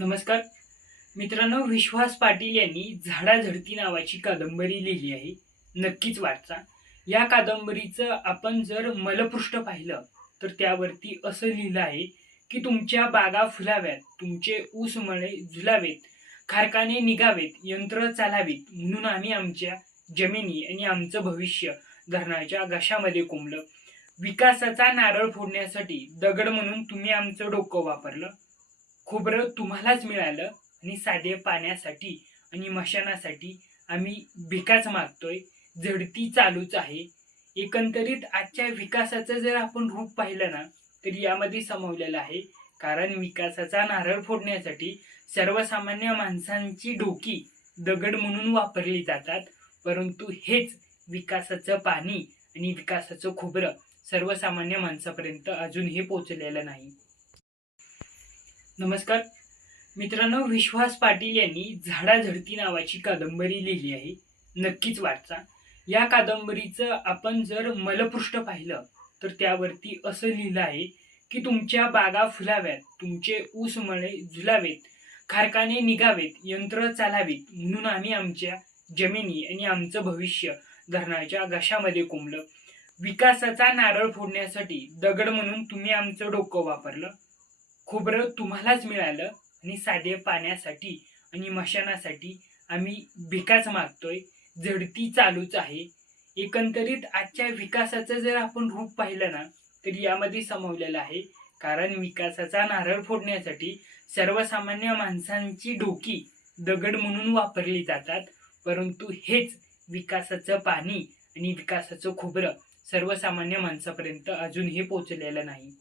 नमस्कार मित्रांनो, विश्वास पाटील यांनी झाडाझडती नावाची कादंबरी लिहिली आहे. नक्कीच वाचा. या कादंबरीचं आपण जर मलपृष्ठ पाहिलं तर त्यावरती असं लिहिलं आहे की तुमच्या बागा फुलाव्यात, तुमचे ऊस मळे झुलावेत, खारकाने निघावेत, यंत्र चालावीत, म्हणून आम्ही आमच्या जमिनी आणि आमचं भविष्य धरणाच्या घशामध्ये कोंबलं. विकासाचा नारळ फोडण्यासाठी दगड म्हणून तुम्ही आमचं डोकं वापरलं. खोबरं तुम्हालाच मिळालं आणि साधे पाण्यासाठी आणि मशानासाठी आम्ही भिकाच मागतोय. झडती चालूच आहे. एकंदरीत आजच्या विकासाचं जर आपण रूप पाहिलं ना, तर यामध्ये सामावलेलं आहे. कारण विकासाचा नारळ फोडण्यासाठी सर्वसामान्य माणसांची डोकी दगड म्हणून वापरली जातात, परंतु हेच विकासाचं पाणी आणि विकासाचं खोबरं सर्वसामान्य माणसापर्यंत अजूनही पोहोचलेलं नाही. नमस्कार मित्रांनो, विश्वास पाटील यांनी झाडाझडती नावाची कादंबरी लिहिली आहे. नक्कीच वाचा. या कादंबरीचं आपण जर मलपृष्ठ पाहिलं तर त्यावरती असं लिहिलं आहे की तुमच्या बागा फुलाव्यात, तुमचे ऊस मळे झुलावेत, खारकाने निघावेत, यंत्र चालावीत, म्हणून आम्ही आमच्या जमिनी आणि आमचं भविष्य धरणाच्या घशामध्ये कोंबलं. विकासाचा नारळ फोडण्यासाठी दगड म्हणून तुम्ही आमचं डोकं वापरलं. खोबरं तुम्हालाच मिळालं आणि साधे पाण्यासाठी आणि मशानासाठी आम्ही भिकाच मागतोय. झडती चालूच आहे. एकंदरीत आजच्या विकासाचं जर आपण रूप पाहिलं ना, तर यामध्ये सामावलेलं आहे. कारण विकासाचा नारळ फोडण्यासाठी सर्वसामान्य माणसांची डोकी दगड म्हणून वापरली जातात, परंतु हेच विकासाचं पाणी आणि विकासाचं खोबरं सर्वसामान्य माणसापर्यंत अजूनही पोहोचलेलं नाही.